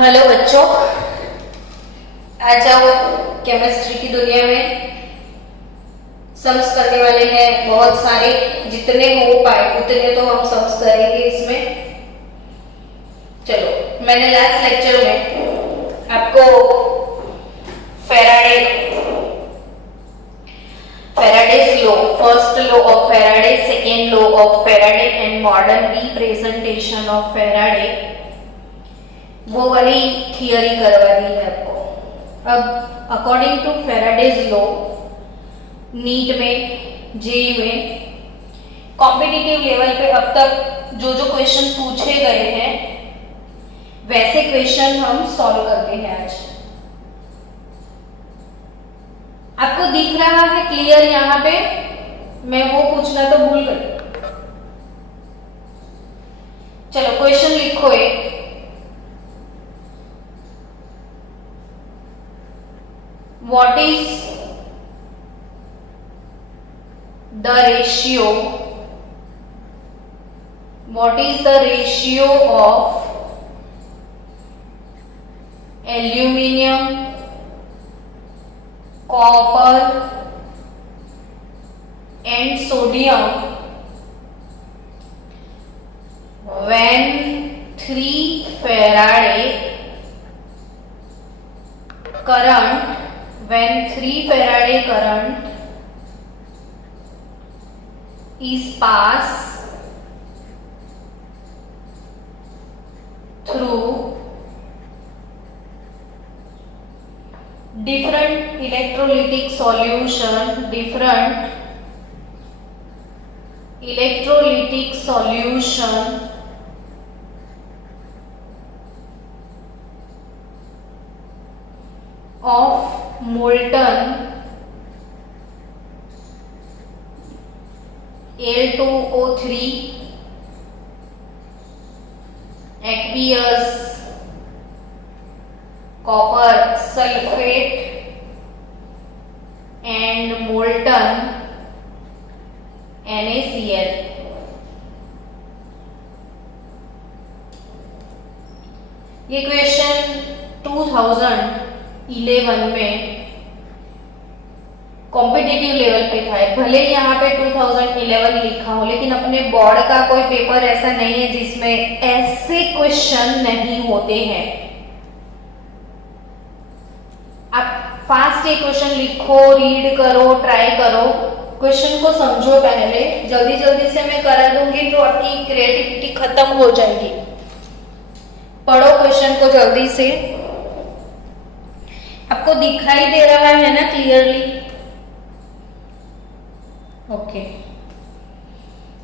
Hello बच्चों, आ जाओ chemistry की दुनिया में। सम्स करने वाले हैं बहुत सारे, जितने हो पाए उतने तो हम सम्स करेंगे इसमें। चलो, मैंने लास्ट लेक्चर में आपको Faraday's law, first law of Faraday, second law of Faraday and modern representation of Faraday, वो वाली थियरी करवा दी है आपको। अब according to Faraday's law, NEET में, जेईई में, कॉम्पिटिटिव लेवल पे अब तक जो जो क्वेश्चन पूछे गए हैं वैसे क्वेश्चन हम सॉल्व करते हैं आज। आपको दिख रहा है क्लियर यहां पे? मैं वो पूछना तो भूल गई। चलो क्वेश्चन लिखो एक। What is the ratio? What is the ratio of aluminium, copper and sodium when 3 Faraday current when 3 Faraday current is passed through different electrolytic solution of molten Al2O3 aqueous copper sulfate and molten NaCl। ये question 2011 में competitive level पे था। भले यहाँ पे 2011 लिखा हो, लेकिन अपने बोर्ड का कोई पेपर ऐसा नहीं है जिसमें ऐसे क्वेश्चन नहीं होते हैं। आप फास्ट ये क्वेश्चन लिखो, रीड करो, ट्राई करो, क्वेश्चन को समझो पहले। जल्दी जल्दी से मैं करा दूंगी तो आपकी क्रिएटिविटी खत्म हो जाएगी। पढ़ो क्वेश्चन को जल्दी से। आपको दिखाई दे रहा है ना क्लियरली? ओके,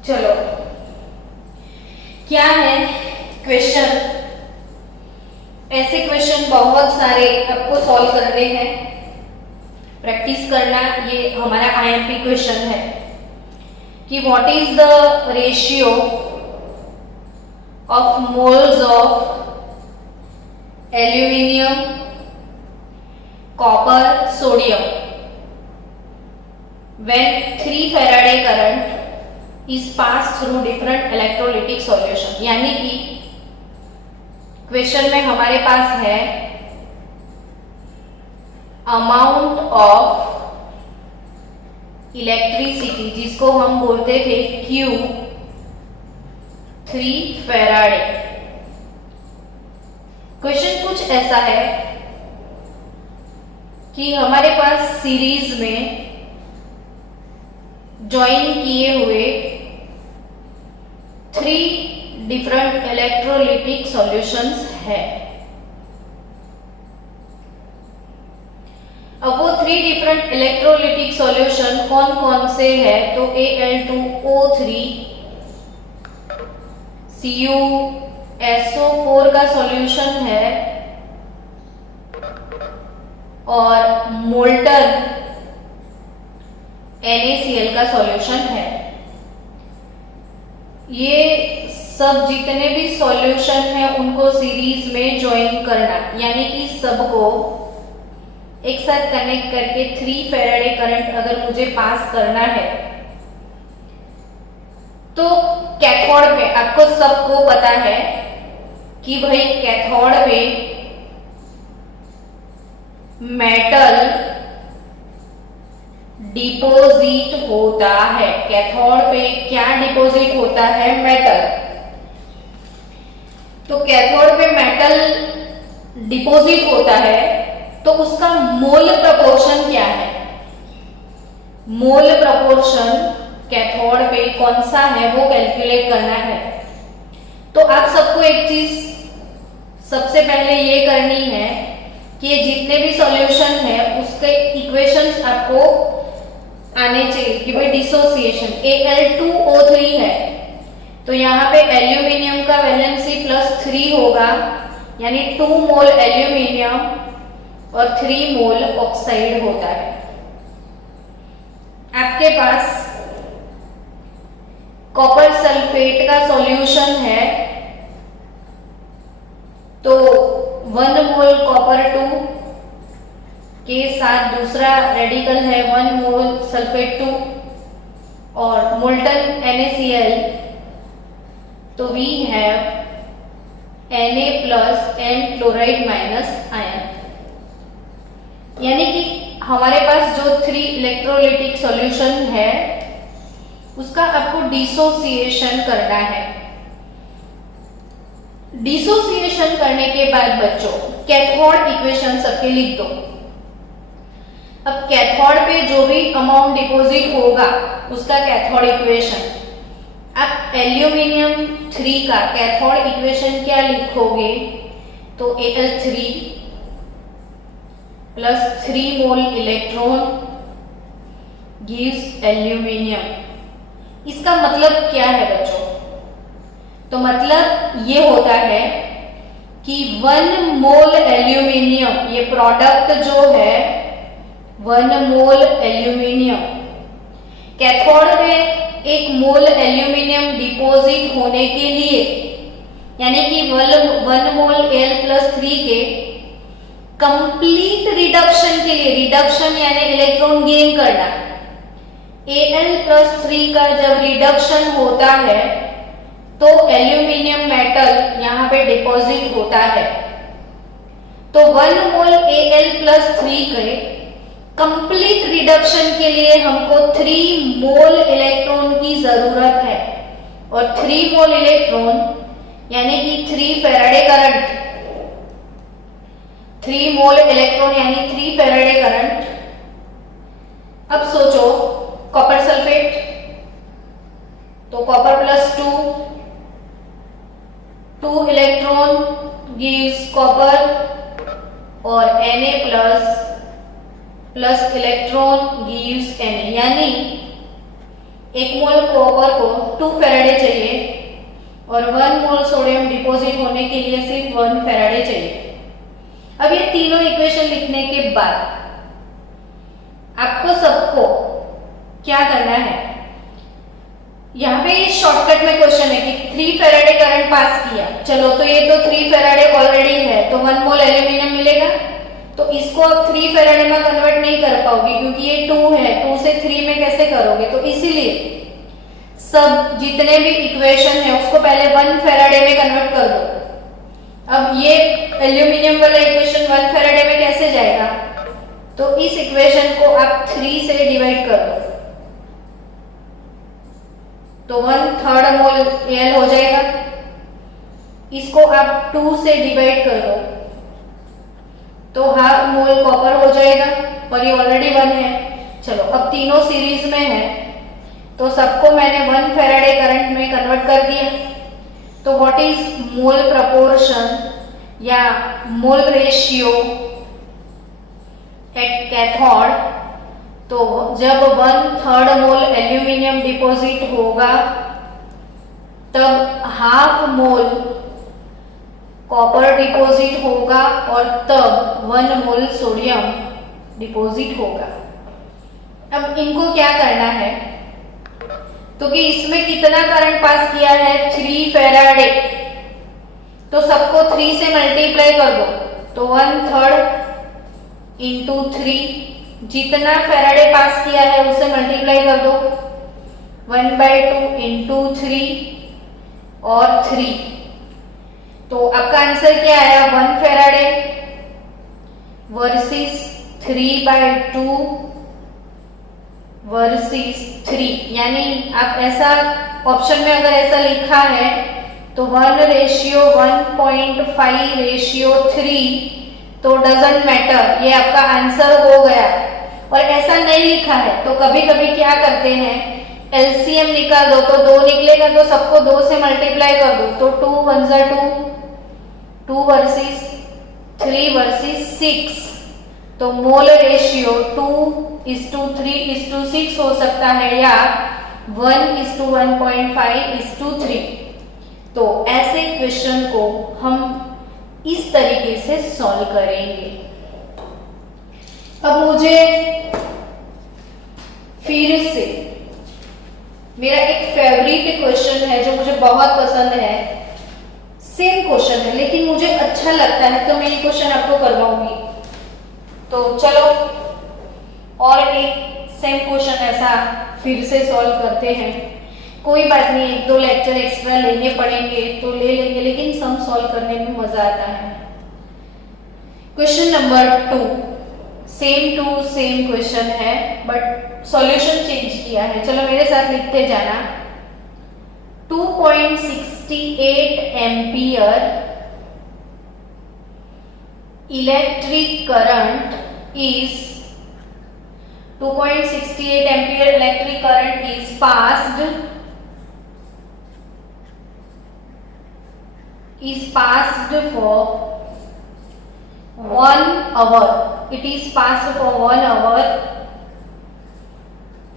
चलो क्या है क्वेश्चन। ऐसे क्वेश्चन बहुत सारे आपको सॉल्व करने हैं, प्रैक्टिस करना। ये हमारा आईएमपी क्वेश्चन है कि what is the ratio of moles of aluminium, copper, sodium when 3 Faraday current is passed through different electrolytic solution। यानी कि क्वेश्चन में हमारे पास है अमाउंट ऑफ इलेक्ट्रिसिटी, जिसको हम बोलते थे Q, 3 Faraday। क्वेश्चन कुछ ऐसा है कि हमारे पास सीरीज में ज्वाइन किए हुए 3 डिफरेंट इलेक्ट्रोलिटिक सॉल्यूशंस है। अब वो 3 डिफरेंट इलेक्ट्रोलिटिक सॉल्यूशन कौन कौन से है? तो Al2O3, CuSO4 का सॉल्यूशन है और मोल्टन NaCl का सॉल्यूशन है। ये सब जितने भी सॉल्यूशन है उनको सीरीज में ज्वाइन करना, यानी कि सबको एक साथ कनेक्ट करके 3 Faraday करंट अगर मुझे पास करना है तो कैथोड पे आपको सबको पता है कि भाई कैथोड में मेटल डिपॉजिट होता है। कैथोड पे क्या डिपॉजिट होता है? मेटल। तो कैथोड पे मेटल डिपॉजिट होता है तो उसका मोल प्रपोर्शन क्या है? मोल प्रपोर्शन कैथोड पे कौन सा है वो कैलकुलेट करना है। तो आप सबको एक चीज सबसे पहले ये करनी है कि जितने भी सॉल्यूशन है उसके इक्वेशंस आपको आने चाहिए कि भाई डिसोसिएशन Al2O3 है तो यहाँ पे एल्यूमिनियम का वैलेंसी +3 होगा, यानी 2 मोल एल्यूमिनियम और 3 मोल ऑक्साइड होता है। आपके पास कॉपर सल्फेट का सॉल्यूशन है तो 1 मोल कॉपर 2 के साथ दूसरा रेडिकल है 1 मोल सल्फेट 2 और मोल्टन NaCl, तो we have Na plus and chloride minus ion. यानी कि हमारे पास जो 3 इलेक्ट्रोलाइटिक सॉल्यूशन है उसका आपको डिसोसिएशन करना है। डिसोसिएशन करने के बाद बच्चों कैथोड इक्वेशन सबके लिख दो। अब कैथोड पे जो भी अमाउंट डिपॉजिट होगा उसका कैथोड इक्वेशन, आप एल्यूमिनियम 3 का कैथोड इक्वेशन क्या लिखोगे? तो Al3 प्लस 3 मोल इलेक्ट्रॉन गिव्स एल्यूमिनियम। इसका मतलब क्या है बच्चों? तो मतलब ये होता है कि 1 मोल एल्यूमिनियम, ये प्रोडक्ट जो है 1 मोल एल्यूमिनियम, कैथोड में 1 मोल एल्यूमिनियम डिपॉजिट होने के लिए यानी कि 1 मोल Al+3 के कंप्लीट रिडक्शन के लिए, रिडक्शन यानी इलेक्ट्रॉन गेन करना, Al+3 का जब रिडक्शन होता है तो एल्यूमिनियम मेटल यहाँ पे डिपॉजिट होता है। तो 1 मोल Al+3 के कंप्लीट रिडक्शन के लिए हमको 3 मोल इलेक्ट्रॉन की जरूरत है और 3 मोल इलेक्ट्रॉन यानी कि 3 फैराडे करंट, 3 मोल इलेक्ट्रॉन यानी 3 फैराडे करंट। अब सोचो कॉपर सल्फेट, तो कॉपर +2, 2 इलेक्ट्रॉन गिव्स कॉपर और Na plus electron gives Na, यानी 1 मोल कॉपर को 2 फैराडे चाहिए और 1 मोल सोडियम डिपॉजिट होने के लिए सिर्फ 1 फैराडे चाहिए। अब ये तीनों इक्वेशन लिखने के बाद आपको सबको क्या करना है? यहाँ पे ये शॉर्टकट में क्वेश्चन है कि 3 फैराडे करंट पास किया, चलो तो ये तो 3 फैराडे ऑलरेडी है तो 1 मोल एल्यूमिनियम मिलेगा, तो इसको आप 3 फैराडे में कन्वर्ट नहीं कर पाओगे क्योंकि ये 2 है, 2 से 3 में कैसे करोगे? तो इसीलिए सब जितने भी इक्वेशन है उसको पहले 1 फैराडे में कन्वर्ट कर दो। अब ये एल्यूमिनियम वाला इक्वेशन 1 फैराडे में कैसे जाएगा? तो इस इक्वेशन को आप 3 से डिवाइड कर दो तो 1/3 मोल Al हो जाएगा। इसको आप 2 से डिवाइड कर दो तो ½ मोल कॉपर हो जाएगा और ये ऑलरेडी 1 है। चलो अब तीनों सीरीज में है तो सबको मैंने 1 फैराडे करंट में कन्वर्ट कर दिया। तो व्हाट इज मोल प्रपोर्शन या मोल रेशियो एट कैथोड? तो जब 1/3 मोल एल्यूमिनियम डिपॉजिट होगा तब ½ मोल कॉपर डिपॉजिट होगा और तब 1 मोल सोडियम डिपॉजिट होगा। अब इनको क्या करना है? तो कि इसमें कितना करंट पास किया है? 3 फैराडे, तो सबको 3 से मल्टीप्लाई कर दो तो 1/3 इंटू 3, जितना फैराडे पास किया है उसे मल्टीप्लाई कर दो 1/2 इंटू 3 और 3, तो आपका आंसर क्या आया? 1 फैराडे वर्सेस 3/2 वर्सेस 3, यानी आप ऐसा ऑप्शन में अगर ऐसा लिखा है तो 1:1.5:3 तो डजंट मैटर, ये आपका आंसर हो गया। और ऐसा नहीं लिखा है तो कभी कभी क्या करते हैं, एलसीएम निकाल दो तो 2 निकलेगा तो सबको 2 से मल्टीप्लाई कर दो, तो 2 1 जा 2, 2 वर्सेस 3 वर्सेस 6, तो मोल रेशियो 2:3:6 हो सकता है या 1:1.5:3। तो ऐसे क्वेश्चन को हम इस तरीके से सॉल्व करेंगे। अब मुझे फिर से मेरा एक फेवरेट क्वेश्चन है जो मुझे बहुत पसंद है, सेम क्वेश्चन है लेकिन मुझे अच्छा लगता है तो मैं ये क्वेश्चन आपको करवाऊंगी। तो चलो और एक सेम क्वेश्चन ऐसा फिर से सॉल्व करते हैं। कोई बात नहीं, 1-2 लेक्चर एक्स्ट्रा लेने पड़ेंगे तो ले लेंगे, लेकिन सम सॉल्व करने में मजा आता है। Question number 2, same to same question है बट सॉल्यूशन चेंज किया है। चलो मेरे साथ लिखते जाना। 2.68 ampere electric current is 2.68 ampere electric current is passed for 1 hour. It is passed for 1 hour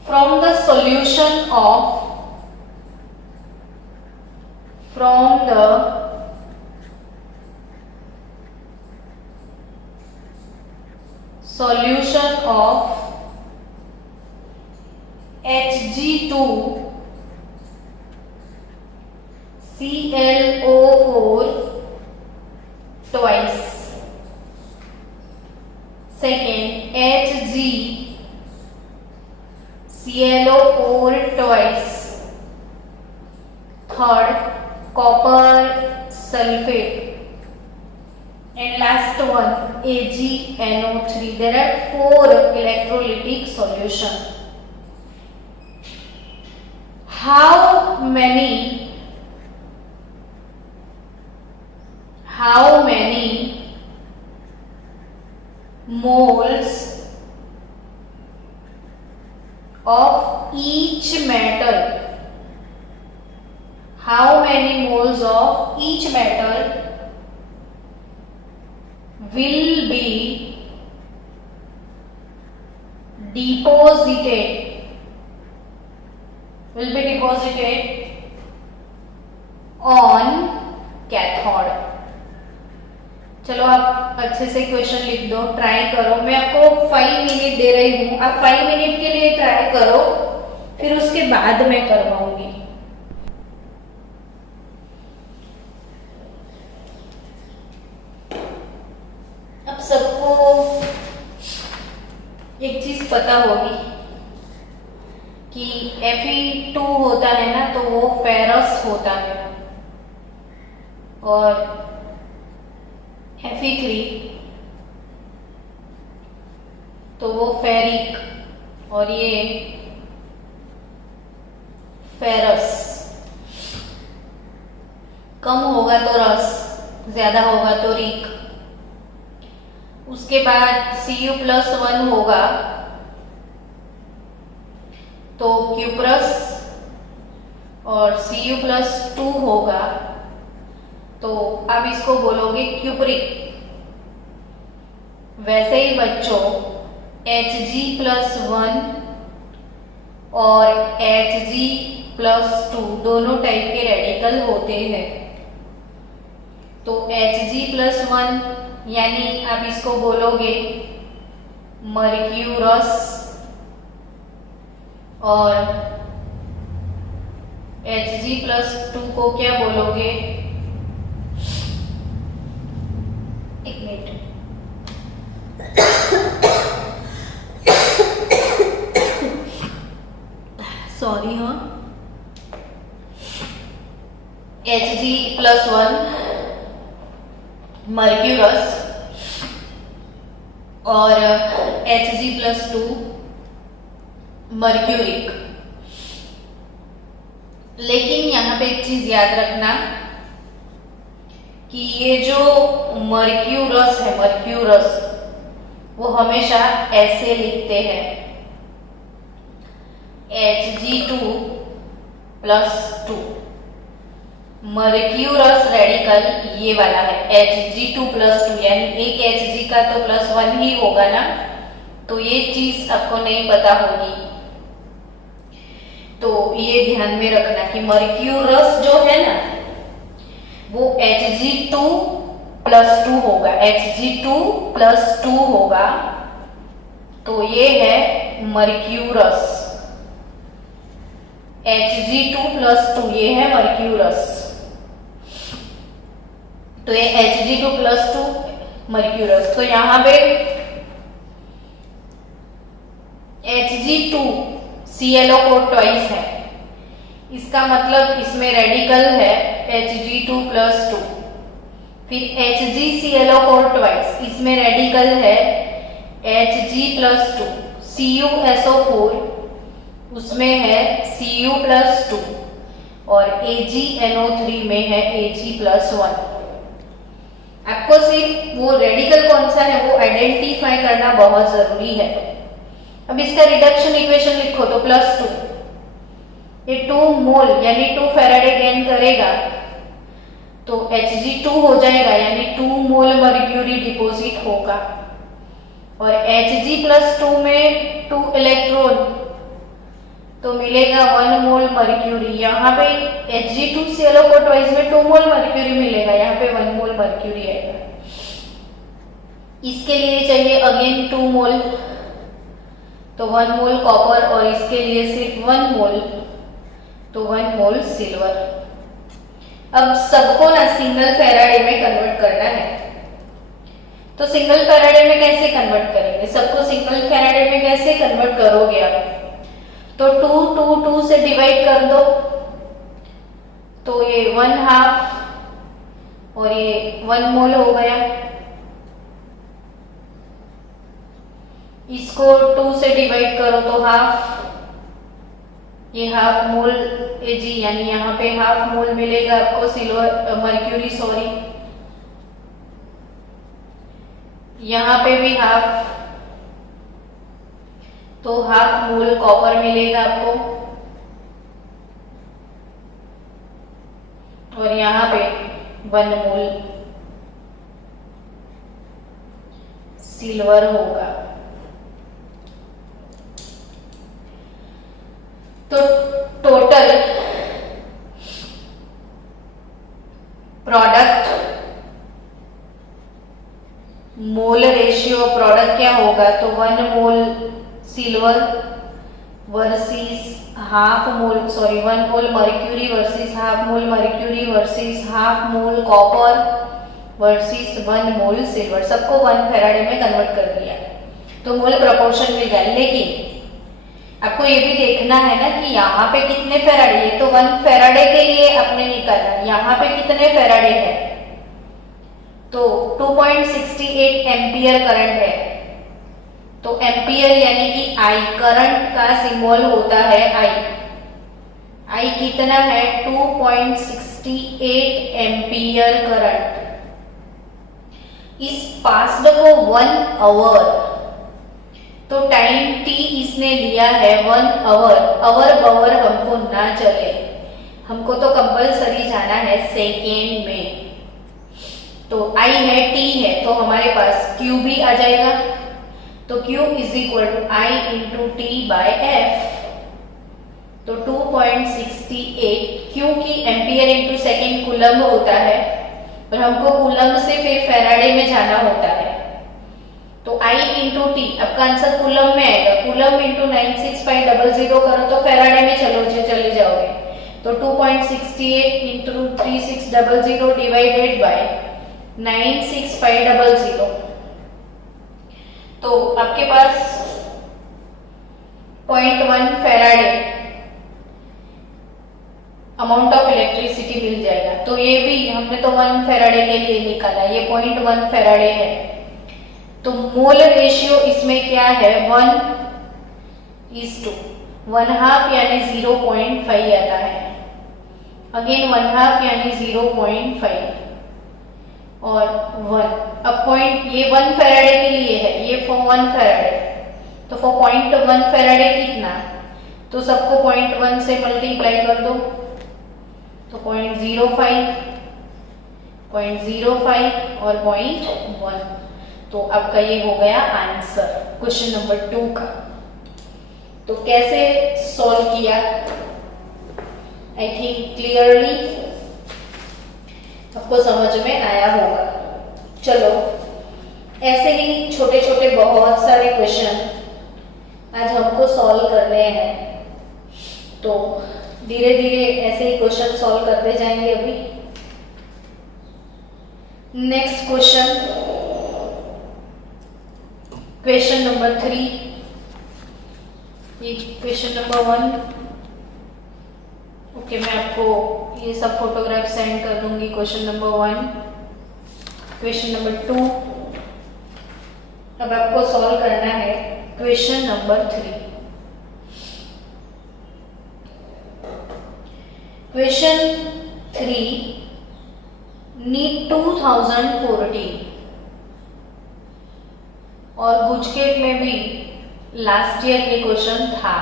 from the solution of Hg2 ClO4 twice. Second, Hg ClO4 twice. Third, copper sulfate. And last one, AgNO3. There are 4 electrolytic solutions. How many moles of each metal? How many moles of each metal will be deposited on cathode? चलो आप अच्छे से question लिख दो, try करो। मैं आपको 5 minute दे रही हूं, आप 5 मिनट के लिए ट्राई करो, फिर उसके बाद मैं करवाऊंगी। अब सबको एक चीज पता होगी कि Fe2 होता है ना तो वो फेरस होता है, और Fe3 तो वो फेरिक, और ये फेरस। कम होगा तो रस, ज्यादा होगा तो रिक। उसके बाद Cu+1 होगा तो क्यूप्रस, और Cu+2 होगा तो आप इसको बोलोगे क्यूप्रिक। वैसे ही बच्चों Hg+1 और Hg+2 दोनों टाइप के रेडिकल होते हैं। तो Hg+1 यानी आप इसको बोलोगे मर्क्यूरस, और Hg+2 को क्या बोलोगे, एक मिनट, सॉरी, हाँ, Hg+1 मर्क्यूरस और Hg+2 मर्क्यूरिक। लेकिन यहाँ पे एक चीज याद रखना कि ये जो मर्क्यूरस है, मर्क्यूरस, वो हमेशा ऐसे लिखते हैं Hg2+2। मर्क्यूरस रेडिकल ये वाला है Hg2+2, यानी एक Hg का तो +1 ही होगा ना, तो ये चीज आपको नहीं पता होगी, तो ये ध्यान में रखना कि मर्क्यूरस जो है ना वो Hg2+2 होगा, Hg2+2 होगा, तो ये है मर्क्यूरस। Hg2+2 ये है मर्क्यूरस, तो ये Hg2+2 मर्क्यूरस। तो यहां पे Hg2 ट्वाइस है, इसका मतलब इसमें रेडिकल है Hg2+2। फिर HgClO4 ट्वाइस, इसमें रेडिकल है Hg+2। CuSO4 उसमें है Cu+2 और AgNO3 में है Ag+1। आपको सिर्फ वो रेडिकल कौन सा है वो आइडेंटिफाई करना बहुत जरूरी है। अब इसका रिडक्शन इक्वेशन लिखो तो +2, ये 2 मोल यानी 2 फैराडे गेन करेगा तो Hg2 हो जाएगा, यानी 2 मोल मर्क्यूरी डिपॉजिट होगा। और Hg+2 में 2 इलेक्ट्रॉन तो मिलेगा 1 मोल मर्क्यूरी। यहाँ पे Hg2Cl4 ट्वाइस में 2 मोल मर्क्यूरी मिलेगा, यहाँ पे 1 मोल मर्क्यूरी आएगा। इसके लिए चाहिए अगेन 2 मोल, तो 1 मोल कॉपर, और इसके लिए सिर्फ 1 मोल, तो 1 मोल सिल्वर। अब सबको ना सिंगल फैराडे में कन्वर्ट करना है, तो सिंगल फैराडे में कैसे कन्वर्ट करेंगे? सबको सिंगल फैराडे में कैसे कन्वर्ट करोगे आप? तो 2 से डिवाइड कर दो, तो ये 1/2 और ये 1 मोल हो गया। इसको 2 से डिवाइड करो तो हाफ, ये हाफ मोल Ag, यानी यहाँ पे हाफ मोल मिलेगा आपको सिल्वर मर्क्यूरी, सॉरी, यहाँ पे भी हाफ, तो हाफ मोल कॉपर मिलेगा आपको, और यहाँ पे 1 मोल सिल्वर होगा। तो total product mole ratio product क्या होगा? तो 1 mole silver versus half mole, sorry 1 mole mercury versus half mole mercury versus half mole copper versus 1 mole silver. सबको 1 फैराडे में कन्वर्ट कर दिया तो मोल प्रोपोर्शन मिल गया। लेकिन आपको ये भी देखना है ना कि यहाँ पे कितने फैराडे, ये तो 1 फैराडे के लिए आपने निकाला, यहाँ पे कितने फैराडे है? तो 2.68 एम्पियर करंट है। तो एम्पियर यानी कि आई, करंट का सिंबल होता है आई। आई कितना है? 2.68 एम्पियर करंट। इस पास्ड को 1 आवर, तो टाइम t इसने लिया है 1 आवर। आवर बवर हमको ना चले, हमको तो कंपलसरी जाना है सेकेंड में। तो I है, t है, तो हमारे पास Q भी आ जाएगा। तो Q is equal to I into T by F. तो 2.68, क्योंकि एम्पियर इंटू सेकेंड कूलम्ब होता है और हमको कूलम्ब से फिर फैराडे में जाना होता है। तो I इंटू टी, आपका आंसर कूलम्ब में आएगा। कूलम्ब इंटू 96500 करो तो फैराडे में चले जाओगे। तो 2.68 इंटू 3600 डिवाइडेड बाय 96500, तो आपके पास 0.1 फैराडे अमाउंट ऑफ इलेक्ट्रिसिटी मिल जाएगा। तो ये भी हमने तो 1 फैराडे के लिए निकाला, ये 0.1 फैराडे है। तो मोल रेशियो इसमें क्या है 1:1/2, 1/2 यानी 0.5 आता है। अगेन 1/2 यानी 0.5 और 1। अब पॉइंट ये 1 फैराडे के लिए है, ये फॉर 1 फैराडे, तो फॉर 0.1 फैराडे कितना, तो सबको 0.1 से मल्टीप्लाई कर दो, तो 0.05, 0.05 और 0.1। तो आपका ये हो गया आंसर क्वेश्चन नंबर 2 का। तो कैसे सॉल्व किया, आई थिंक क्लियरली आपको समझ में आया होगा। चलो ऐसे ही छोटे छोटे बहुत सारे क्वेश्चन आज हमको सॉल्व करने हैं, तो धीरे धीरे ऐसे ही क्वेश्चन सॉल्व करते जाएंगे। अभी नेक्स्ट क्वेश्चन नंबर 3, ये क्वेश्चन नंबर 1। ओके, मैं आपको ये सब फोटोग्राफ सेंड कर दूंगी। Question number 1, question number 2। अब आपको सॉल्व करना है क्वेश्चन नंबर 3। क्वेश्चन 3 नीट 2014 और गुजकेट में भी लास्ट ईयर ये क्वेश्चन था,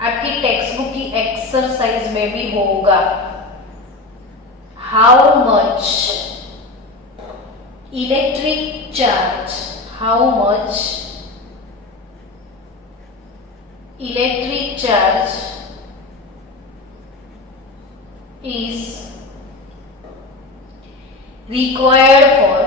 आपकी टेक्स्ट बुक की एक्सरसाइज में भी होगा। How much electric charge, how much electric charge is required for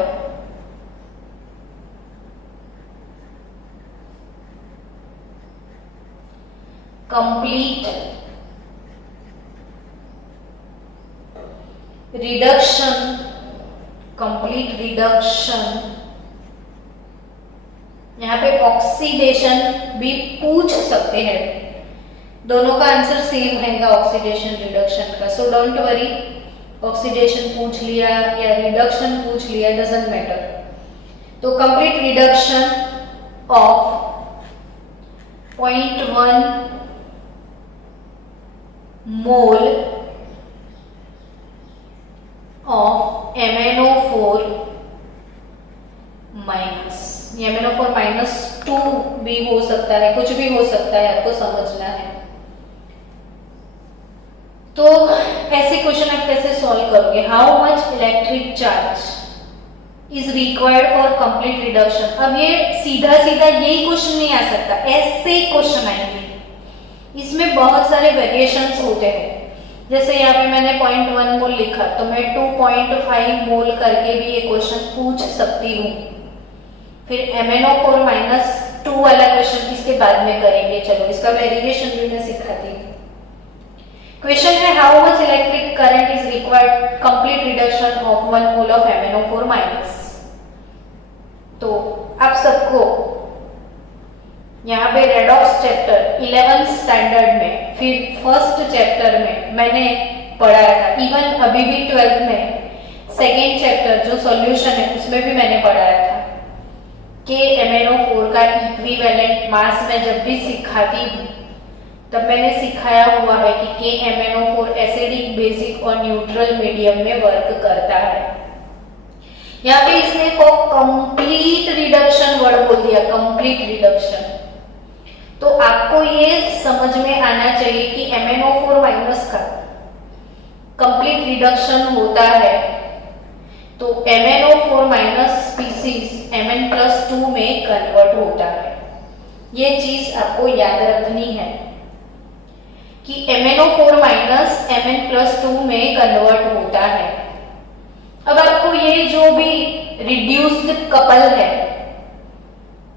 complete reduction, यहाँ पे ऑक्सीडेशन भी पूछ सकते हैं, दोनों का आंसर सेम रहेगा ऑक्सीडेशन रिडक्शन का। सो डोंट वरी, ऑक्सीडेशन पूछ लिया या रिडक्शन पूछ लिया, डजंट मैटर। तो complete reduction of 0.1 mole of MnO4 minus, MnO4 -2 भी हो सकता है, कुछ भी हो सकता है, आपको समझना है। तो ऐसे क्वेश्चन आप कैसे सॉल्व करोगे? How much electric charge is required for complete reduction. अब ये सीधा सीधा यही क्वेश्चन नहीं आ सकता, ऐसे क्वेश्चन आएंगे, इसमें बहुत सारे वेरिएशंस होते हैं। जैसे यहाँ पे मैंने 0.1 मोल लिखा, तो मैं 2.5 मोल करके भी ये क्वेश्चन पूछ सकती हूँ। फिर MnO4 -2 वाला क्वेश्चन इसके बाद में करेंगे। चलो इसका वेरिएशन भी मैं सिखाती हूँ। क्वेश्चन है how much electric current is required complete reduction of 1 mole of MnO4 minus. तो आप सबको यहाँ पे रेडॉक्स चैप्टर 11th स्टैंडर्ड में, फिर फर्स्ट चैप्टर में मैंने पढ़ाया था, इवन अभी भी 12th में सेकेंड चैप्टर जो सॉल्यूशन है उसमें भी मैंने पढ़ाया था कि MnO4 का इक्विवेलेंट मास में जब भी सिखाती हूँ तब मैंने सिखाया हुआ है कि MnO4 एसिडिक, बेसिक और न्यूट्रल मीडियम में वर्क करता है। यहाँ पे इसने फॉर कंप्लीट रिडक्शन वर्ड बोल दिया, कंप्लीट रिडक्शन। तो आपको ये समझ में आना चाहिए कि MnO4 माइनस का कंप्लीट रिडक्शन होता है तो MnO4 माइनस स्पीसीज Mn+2 में कन्वर्ट होता है। ये चीज आपको याद रखनी है कि MnO4 माइनस Mn+2 में कन्वर्ट होता है। अब आपको ये जो भी रिड्यूस्ड कपल है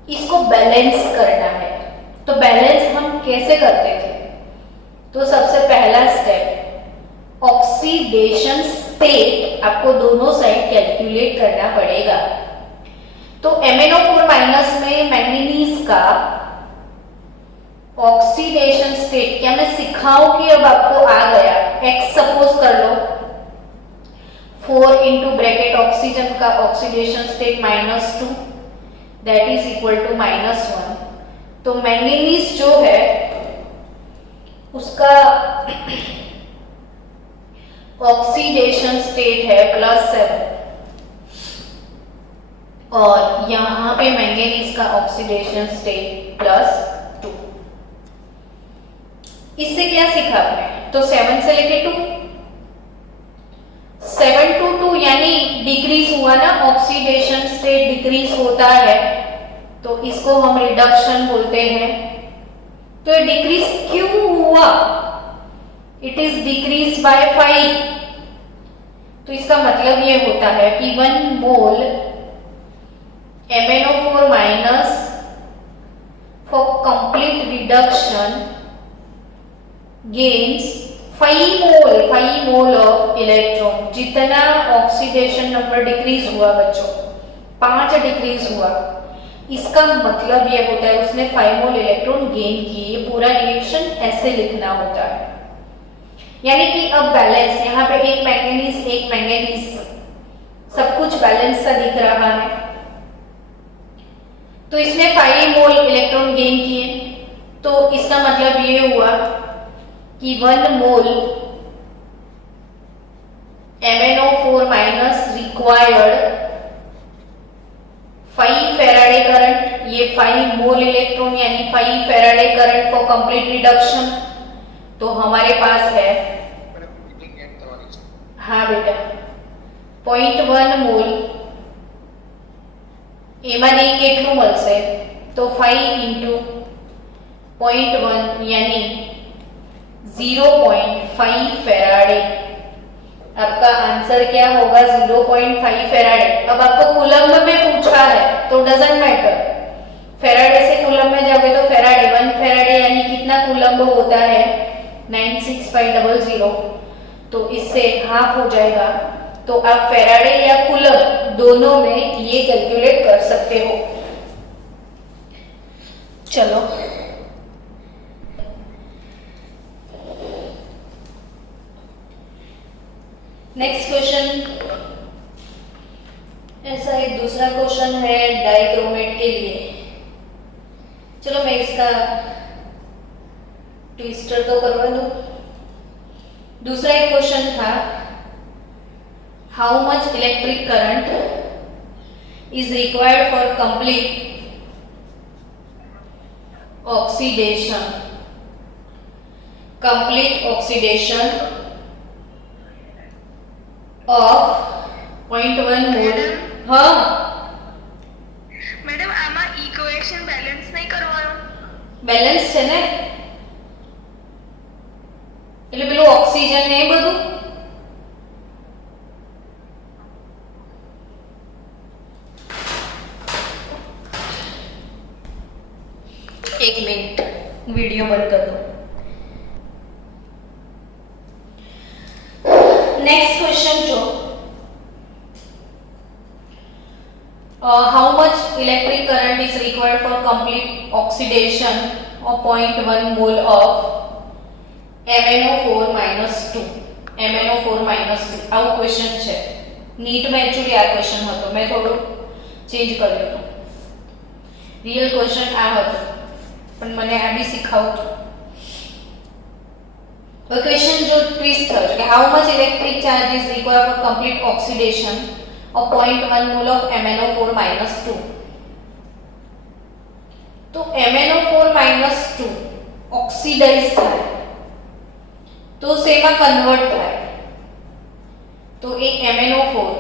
इसको बैलेंस करना है। तो बैलेंस हम कैसे करते थे? तो सबसे पहला स्टेप ऑक्सीडेशन स्टेट आपको दोनों साइड कैलकुलेट करना पड़ेगा। तो MnO4 माइनस में मैंगनीज का ऑक्सीडेशन स्टेट क्या मैं सिखाऊं कि अब आपको आ गया? एक्स सपोज कर लो 4 इंटू ब्रैकेट ऑक्सीजन का oxidation state -2 that is equal to -1। तो मैंगनीज जो है उसका ऑक्सीडेशन स्टेट है +7 और यहां पे मैंगनीज का ऑक्सीडेशन स्टेट +2। इससे क्या सीखा आपने? तो 7 से लेके 2, 7 to 2 यानी डिक्रीज हुआ ना, ऑक्सीडेशन स्टेट डिक्रीज होता है तो इसको हम रिडक्शन बोलते हैं। तो ये डिक्रीज क्यों हुआ? It is decrease by 5। तो इसका मतलब ये होता है कि 1 मोल MnO4 minus for complete reduction gains 5 mole of electron. जितना ऑक्सीडेशन नंबर डिक्रीज हुआ बच्चों, 5 डिक्रीज हुआ, इसका मतलब ये होता है उसने 5 मोल इलेक्ट्रॉन गेन किए। ये पूरा रिएक्शन ऐसे लिखना होता है, यानी कि अब बैलेंस, यहाँ पे एक मैंगनीज सब कुछ बैलेंस सा दिख रहा है। तो इसने 5 मोल इलेक्ट्रॉन गेन किए, तो इसका मतलब ये हुआ कि 1 मोल MnO4 minus required 5 Faraday current. ये 5 मोल इलेक्ट्रॉन यानी 5 Faraday current for complete reduction. तो हमारे पास है, हाँ बेटा, 0.1 मोल એમાંની કેટલું મળશે? તો 5 into 0.1 यानी 0.5 फेराडे। आपका आंसर क्या होगा? 0.5 फेराडे। अब आपको कूलम्ब में पूछा है तो डजंट मैटर, फेराडे से कूलम्ब में जाओगे तो फेराडे, 1 फेराडे यानी कितना कूलम्ब होता है? 96500। तो इससे हाफ हो जाएगा। तो आप फेराडे या कूलम्ब दोनों में ये कैलकुलेट कर सकते हो। चलो नेक्स्ट क्वेश्चन। ऐसा एक दूसरा क्वेश्चन है डाइक्रोमेट के लिए। चलो मैं इसका ट्विस्टर तो करवा दूं। दूसरा एक क्वेश्चन था, how much electric current is required for complete oxidation of 0.1 मोल। हाँ मैडम, આમાં ઇક્વેશન બેલેન્સ નહીં કરવાનો? બેલેન્સ છે ને, એટલે પેલું ઓક્સિજન ને એ બધું। एक मिनट, वीडियो बंद कर दो। नेक्स्ट क्वेश्चन जो, how much electric current is required for complete oxidation of 0.1 mole of MnO4 -2। MnO4 -2 આવો ક્વેશ્ચન છે। નીટ માં એક્ચ્યુઅલી આ ક્વેશ્ચન હતો, મેં થોડું ચેન્જ કર્યો હતો। રિયલ ક્વેશ્ચન આ હતો, પણ મને આ બી શીખાવું તો। क्वेश्चन जो ट्विस्ट है कि how much electric charge is required for complete oxidation of 0.1 mole of MnO4 -2। तो MnO4 -2 ऑक्सीडाइज થાય તો શેમાં કન્વર્ટ થાય? તો એ MnO4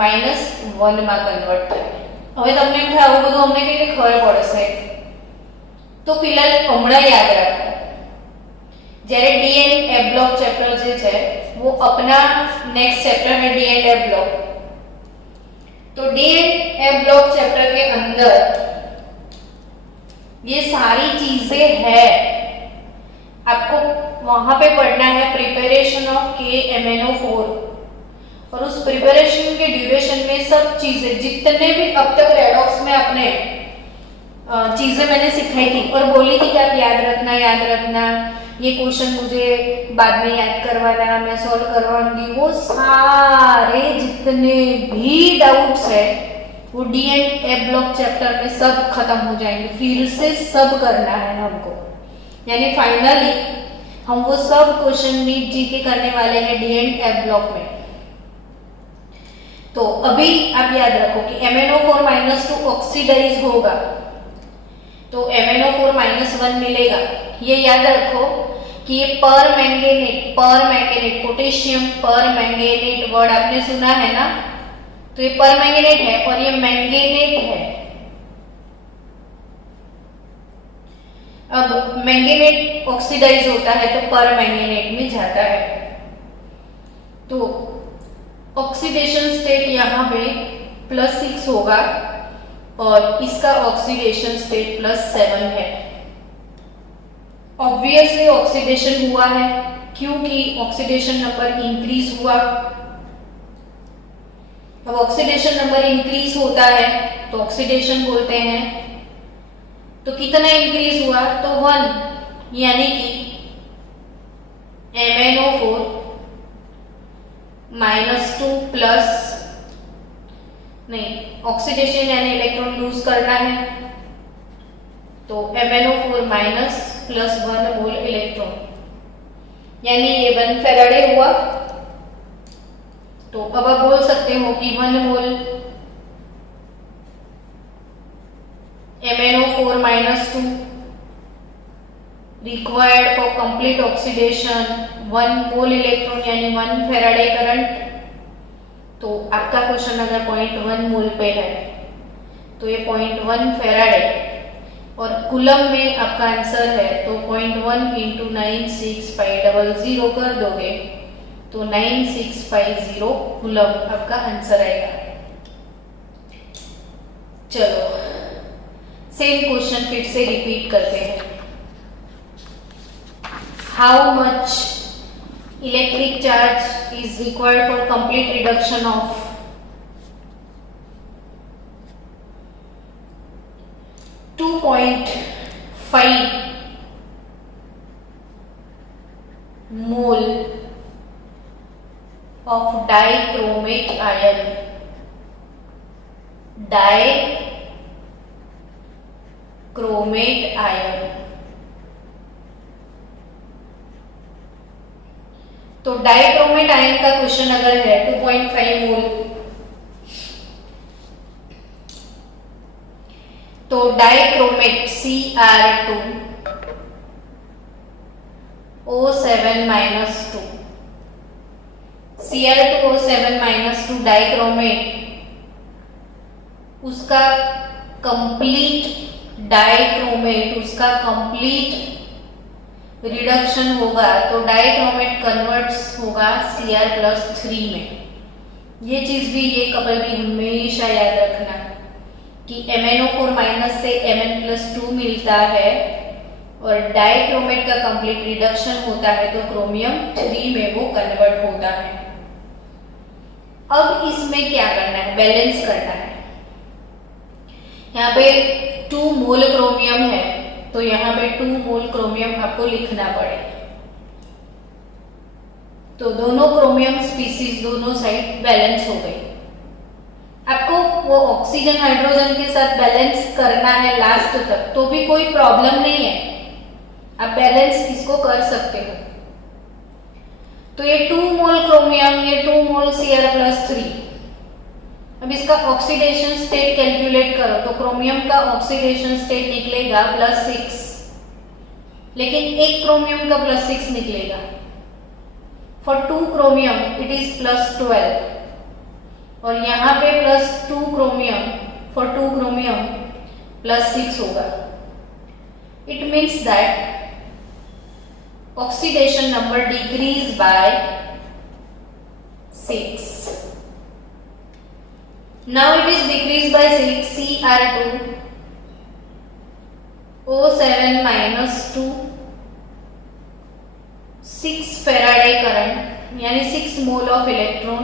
-1 માં કન્વર્ટ થાય। હવે તમને એમ થાય આવું બધું અમને કઈ રીતે ખબર પડશે? તો ફિલહાલ હમણાં યાદ રાખો, જ્યારે डी&ए ब्लॉक चैप्टर જે છે वो अपना नेक्स्ट चैप्टर है डी&ए ब्लॉक। तो डी&ए ब्लॉक चैप्टर के अंदर ये सारी चीजें है, आपको वहां पे पढ़ना है प्रिपरेशन ऑफ KMnO4, और उस प्रिपरेशन के ड्यूरेशन में सब चीजें जितने भी अब तक रेडॉक्स में अपने चीजें मैंने सिखाई थी और बोली थी कि आप याद रखना ये क्वेश्चन मुझे बाद में याद करवाना, मैं सॉल्व करवाऊंगी, वो सारे जितने भी डाउट्स है वो D and A block chapter में सब खत्म हो जाएंगे। फिर से सब करना है हमको, यानी फाइनली हम वो सब क्वेश्चन नीट जी के करने वाले हैं डी एंड ए ब्लॉक में। तो अभी आप याद रखो कि MnO4 - 2 ऑक्सीडाइज होगा तो MnO4 - 1 मिलेगा। ये याद रखो कि ये पर मैंगनीट पोटेशियम पर मैंगनीट वर्ड आपने सुना है ना, तो ये पर मैंगनीट है और ये मैंगनीट है। अब मैंगनीट ऑक्सीडाइज होता है तो पर मैंगनीट में जाता है, तो ऑक्सीडेशन स्टेट यहाँ पे +6 होगा और इसका ऑक्सीडेशन स्टेट +7 है। ऑब्वियसली ऑक्सीडेशन हुआ है क्योंकि ऑक्सीडेशन नंबर इंक्रीज हुआ। अब ऑक्सीडेशन नंबर इंक्रीज होता है तो ऑक्सीडेशन बोलते हैं। तो कितना इंक्रीज हुआ, तो 1, यानी कि MnO4 -2 प्लस नहीं, ऑक्सीडेशन यानी इलेक्ट्रॉन लूज करना है, तो MnO4 माइनस +1 मोल इलेक्ट्रॉन, यानी ये 1 फैराडे हुआ। तो अब आप बोल सकते हो कि 1 मोल MnO4 - 2 required for complete oxidation 1 mole electron यानी 1 फैराडे करंट। तो आपका क्वेश्चन अगर 0.1 मोल पे है तो ये 0.1 फैराडे और कूलम में आपका आंसर है तो 0.1 × 96500 कर दोगे तो 9650 कूलम आपका आंसर आएगा। चलो सेम क्वेश्चन फिर से रिपीट करते हैं। How much electric charge is required for complete reduction of 2.5 mole of dichromate ion? Dichromate ion. तो डाइक्रोमेट आयन का क्वेश्चन अगर है 2.5 मोल, तो डाइक्रोमेट Cr2O7 - 2 Cr2O7 - 2 डाइक्रोमेट, उसका कंप्लीट डाइक्रोमेट उसका कंप्लीट रिडक्शन होगा तो डाइक्रोमेट कन्वर्ट्स होगा Cr+3 में। ये चीज भी, ये कपल भी हमेशा याद रखना कि MnO4- से Mn+2 मिलता है और डाइक्रोमेट का कंप्लीट रिडक्शन होता है तो क्रोमियम 3 में वो कन्वर्ट होता है। अब इसमें क्या करना है, बैलेंस करना है। यहाँ पे 2 मोल क्रोमियम है तो यहाँ पे 2 मोल क्रोमियम आपको लिखना पड़े। तो दोनों क्रोमियम स्पीसीज दोनों साइड बैलेंस हो गई। आपको वो ऑक्सीजन हाइड्रोजन के साथ बैलेंस करना है लास्ट तक तो भी कोई प्रॉब्लम नहीं है, आप बैलेंस इसको कर सकते हो। तो ये 2 मोल क्रोमियम, ये 2 मोल Cr+3। अब इसका ऑक्सीडेशन स्टेट कैलकुलेट करो तो क्रोमियम का ऑक्सीडेशन स्टेट निकलेगा +6, लेकिन एक क्रोमियम का +6 निकलेगा। फॉर 2 क्रोमियम इट इज +12 और यहाँ पे +2 क्रोमियम, फॉर 2 क्रोमियम +6 होगा। It means that oxidation number decrease by 6। Now it is decreased by 6 Cr2O7 - 2 6 Faraday current यानी 6 mole of electron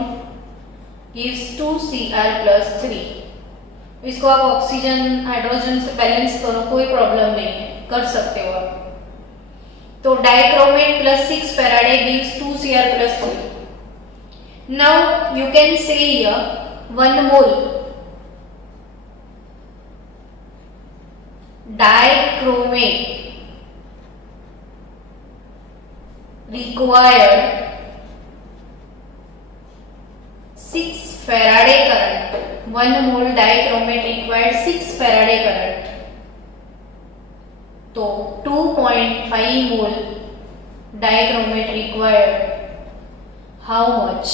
gives 2 Cr+3। इसको आप ऑक्सीजन हाइड्रोजन से बैलेंस करो, कोई प्रॉब्लम नहीं है, कर सकते हो आप। तो dichromate plus 6 Faraday gives 2 Cr plus 3. Now you can say here 1 mole dichromate required 6 Faraday current. 1 mole dichromate required 6 Faraday current. तो 2.5 mole dichromate required how much?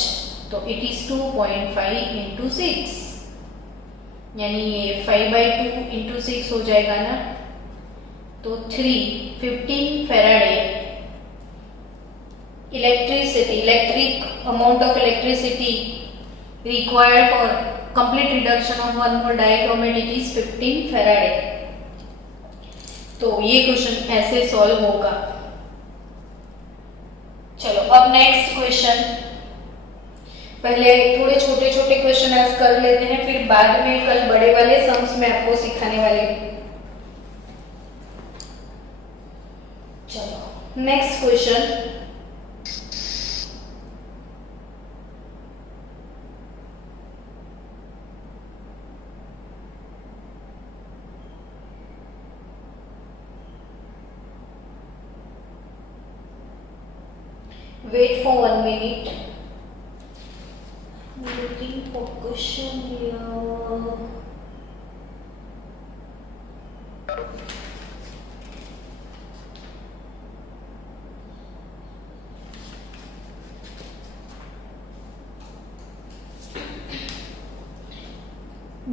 तो it is 2.5 into 6, यानी ये 5/2 into 6 हो जाएगा ना, तो 15 Faraday electric amount of electricity required for complete reduction of 1 mole dichromate, it is 15 Faraday. तो ये क्वेश्चन ऐसे सॉल्व होगा. चलो अब नेक्स्ट क्वेश्चन. पहले थोड़े छोटे छोटे क्वेश्चन ऐसे कर लेते हैं, फिर बाद में कल बड़े वाले सम्स में आपको सिखाने वाले. चलो next question. Wait for 1 minute. I'm looking for question here.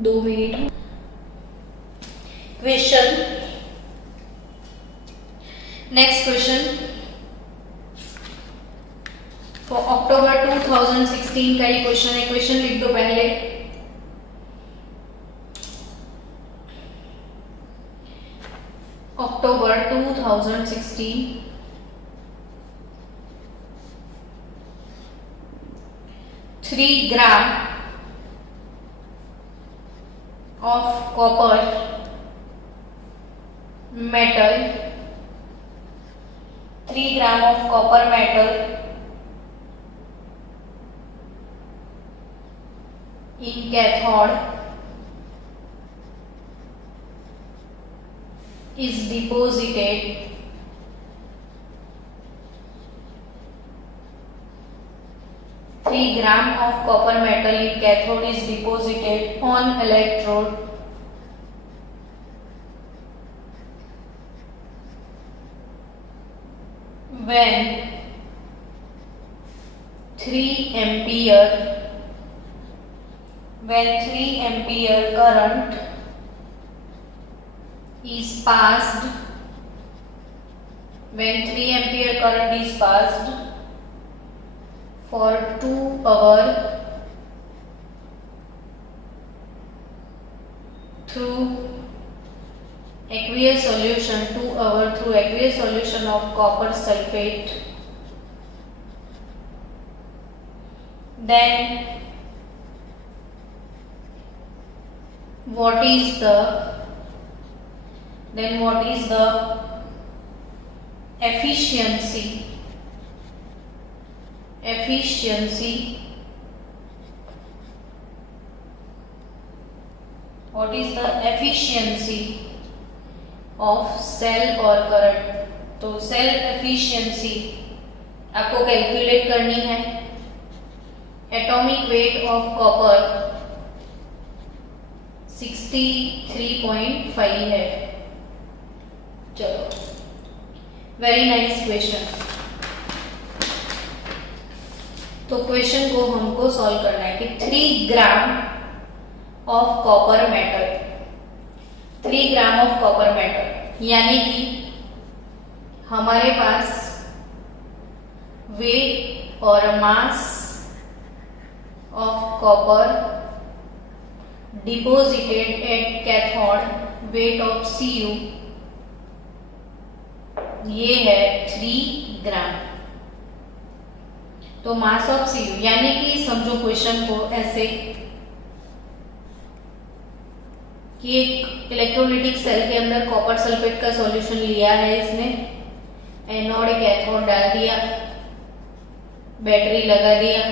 दो मिनट. Question. Next question. तो अक्टूबर 2016 का ये क्वेश्चन है. क्वेश्चन लिख दो पहले. अक्टूबर 2016 3 ग्राम of copper metal, 3 gram of copper metal in cathode is deposited gram of copper metal in cathode is deposited on electrode when 3 ampere current is passed, when 3 ampere current is passed for 2 hours through aqueous solution, 2 hours through aqueous solution of copper sulfate, then what is the efficiency what is the efficiency of cell or current. तो cell efficiency आपको calculate करनी है. Atomic weight of copper 63.5 है. चलो, very nice question. तो question को हमको solve करना है कि 3 gram of copper metal, 3 gram of copper metal, यानी कि हमारे पास वेट और mass of copper deposited at cathode, weight of Cu, ये है 3 ग्राम. तो मास ऑफ Cu, यानी कि समझो क्वेश्चन को ऐसे कि एक इलेक्ट्रोलिटिक सेल के अंदर कॉपर सल्फेट का सॉल्यूशन लिया है इसने, एनोड कैथोड डाल दिया, बैटरी लगा दिया,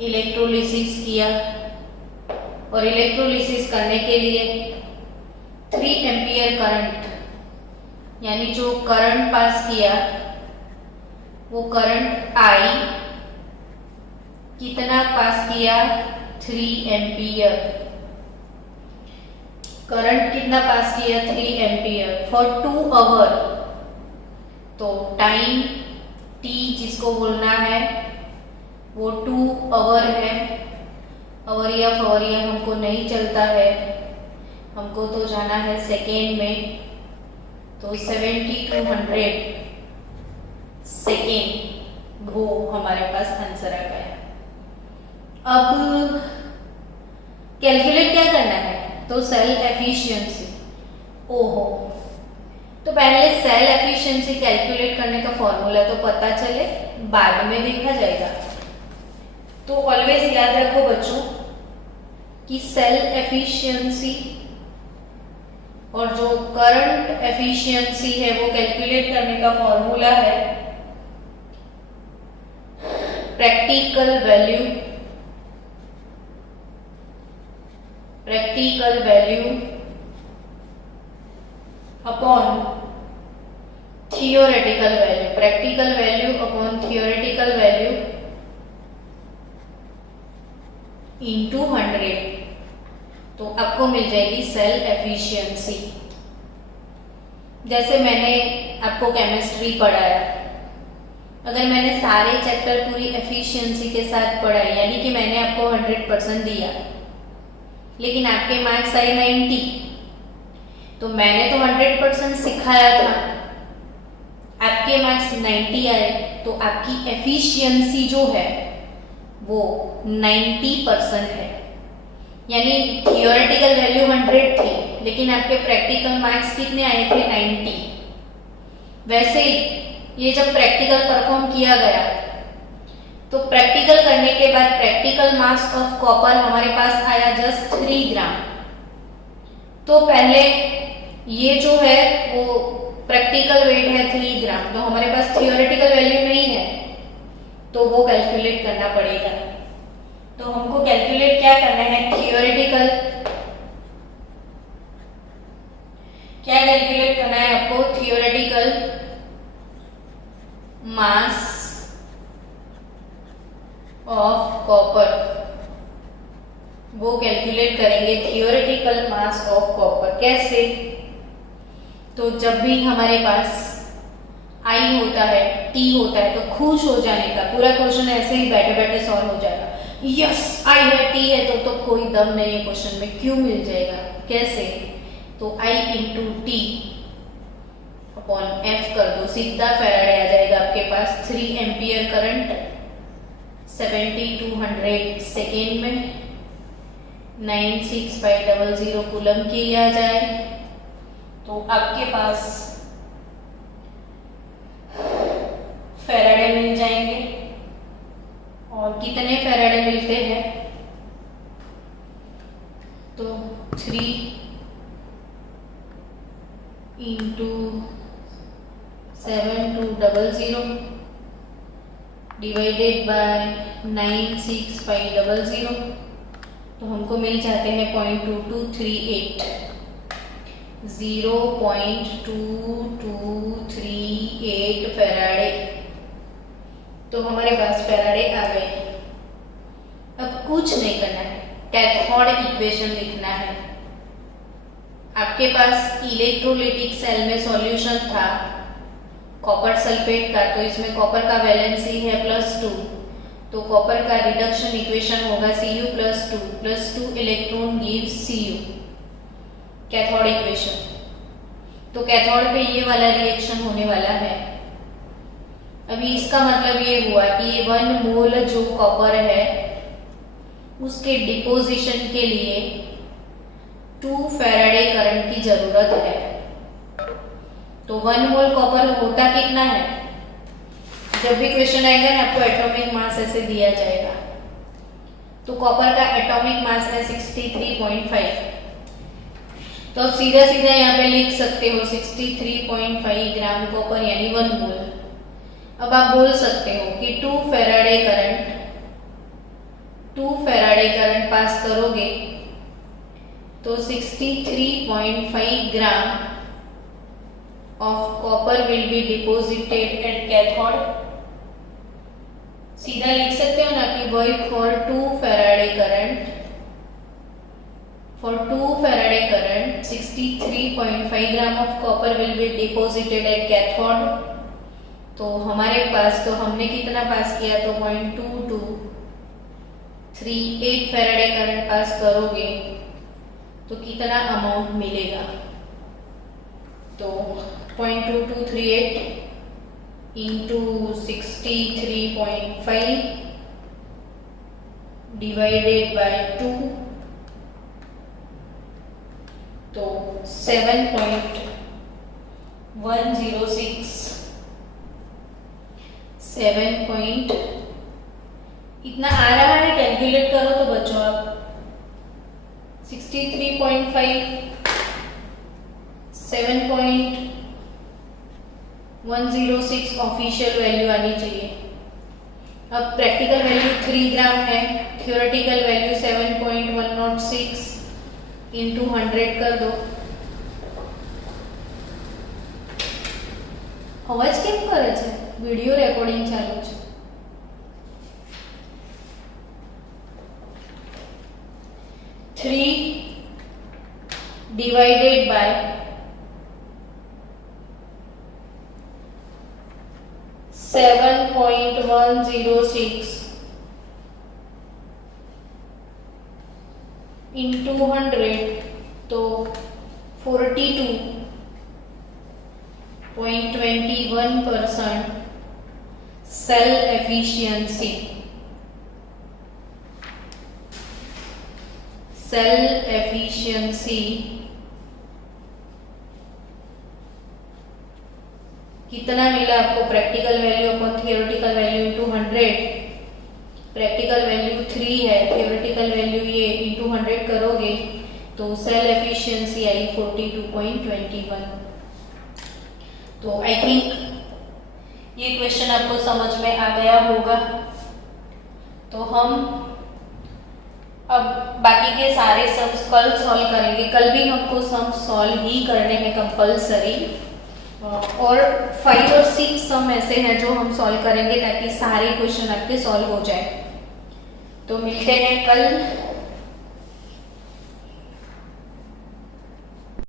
इलेक्ट्रोलिसिस किया और इलेक्ट्रोलिसिस करने के लिए 3 एम्पियर करंट यानी जो करंट पास किया वो करंट I कितना पास किया 3 एम्पियर। करंट कितना पास किया 3 एम्पियर फॉर 2 आवर। तो टाइम T जिसको बोलना है वो 2 आवर है। अवरिया फवरिया हमको नहीं चलता है, हमको तो जाना है सेकेंड में। तो 70 to 100 सेकेंड वो हमारे पास आंसर आ गया। अब कैलकुलेट क्या करना है, तो सेल एफिशिएंसी। ओहो, तो पहले सेल एफिशिएंसी कैलकुलेट करने का फॉर्मूला तो पता चले, बाद में देखा जाएगा। तो ऑलवेज याद रखो बच्चों कि सेल एफिशिएंसी और जो करंट एफिशिएंसी है वो कैलकुलेट करने का फॉर्मूला है practical value upon theoretical value. Practical value upon theoretical value into 100, तो आपको मिल जाएगी सेल एफिशिएंसी। जैसे मैंने आपको केमिस्ट्री पढ़ाया, अगर मैंने सारे चैप्टर पूरी एफिशिएंसी के साथ पढ़ाए यानी कि मैंने आपको 100% दिया, लेकिन आपके मार्क्स आए 90, तो मैंने तो 100% सिखाया था, आपके मार्क्स 90 आए, तो आपकी एफिशिएंसी जो है वो 90% है। यानी थियोरेटिकल वैल्यू 100 थी, लेकिन आपके प्रैक्टिकल मार्क्स कितने आए थे 90। वैसे ही ये जब प्रैक्टिकल परफॉर्म किया गया तो प्रैक्टिकल करने के बाद प्रैक्टिकल मास ऑफ कॉपर हमारे पास आया जस्ट 3 ग्राम। तो पहले ये जो है वो प्रैक्टिकल वेट है 3 ग्राम, तो हमारे पास थियोरेटिकल वैल्यू नहीं है, तो वो कैलकुलेट करना पड़ेगा। तो हमको कैलकुलेट क्या करना है, थियोरेटिकल क्या कैलकुलेट करना है आपको, थियोरेटिकल मास ऑफ कॉपर, वो कैलकुलेट करेंगे। थियोरेटिकल मास ऑफ कॉपर कैसे, तो जब भी हमारे पास I होता है, T होता है, तो खुश हो जाने का, पूरा क्वेश्चन ऐसे ही बैठे बैठे सॉल्व हो जाएगा। यस I है, T है, तो कोई दम नहीं है क्वेश्चन में, क्यों मिल जाएगा, कैसे, तो I into T upon F कर दो, सीधा फैराडे आ जाएगा आपके पास। 3 एम्पियर करंट 70 to 100 सेकेंड में 96500 कूलम किया जाए, तो आपके पास फैराडे मिल जाएंगे। और कितने फैराडे मिलते हैं, तो 3 इंटू 7200 डिवाइडेड बाय 96500, तो हमको मिल जाते हैं 0.2238, 0.2238 फैराडे। तो हमारे पास फैराडे आ गए। अब कुछ नहीं करना है, कैथोड इक्वेशन लिखना है। आपके पास इलेक्ट्रोलिटिक सेल में सॉल्यूशन था कॉपर सल्फेट का, तो इसमें कॉपर का वैलेंसी है +2, तो कॉपर का रिडक्शन इक्वेशन होगा Cu+2, +2 electron gives Cu, cathode equation. तो कैथोड पे ये वाला रिएक्शन होने वाला है। अभी इसका मतलब ये हुआ कि 1 मोल जो कॉपर है उसके डिपोजिशन के लिए 2 फैराडे करंट की जरूरत है। तो 1 मोल कॉपर होता कितना है, जब भी क्वेश्चन आएगा ना आपको एटॉमिक मास ऐसे दिया जाएगा, तो कॉपर का एटॉमिक मास है 63.5, तो अब सीधा सीधा यहाँ पे लिख सकते हो 63.5 ग्राम कॉपर यानी 1 मोल। अब आप बोल सकते हो कि 2 फैराडे करंट पास करोगे तो 63.5 gram of copper will be deposited at cathode. सीधा लिख सकते हो ना कि work for 2 Faraday current 63.5 gram of copper will be deposited at cathode. तो हमारे पास तो हमने कितना पास किया तो 0.2238 फैराडे करंट पास करोगे तो कितना अमाउंट मिलेगा, तो 0.2238 इंटू 63.5 डिवाइडेड बाय 2 तो 7 इतना आ रहा है, कैलकुलेट करो तो बच्चों आप 63.5 7.106 ऑफिशियल वैल्यू आनी चाहिए। अब प्रैक्टिकल वैल्यू 3 ग्राम है, थ्योरेटिकल वैल्यू 7.106 इंटू 100 कर दो। અવાજ કેમ કરે છે? વિડિયો રેકોર્ડિંગ ચાલુ છે। 3 divided by 7.106 into 100 तो 42.21% सेल एफिशिएंसी। कितना मिला आपको, practical value upon theoretical value into 100। Practical value 3 है, थियोरेटिकल वैल्यू ये इंटू 100 करोगे तो सेल एफिशिएंसी आई 42.21। तो आई थिंक ये क्वेश्चन आपको समझ में आ गया होगा। तो हम अब बाकी के सारे सम्स कल सॉल्व करेंगे। कल भी हमको सम सॉल्व ही करने हैं कंपलसरी, और 5 और 6 सम ऐसे हैं जो हम सॉल्व करेंगे ताकि सारे क्वेश्चन आपके सॉल्व हो जाए। तो मिलते हैं कल।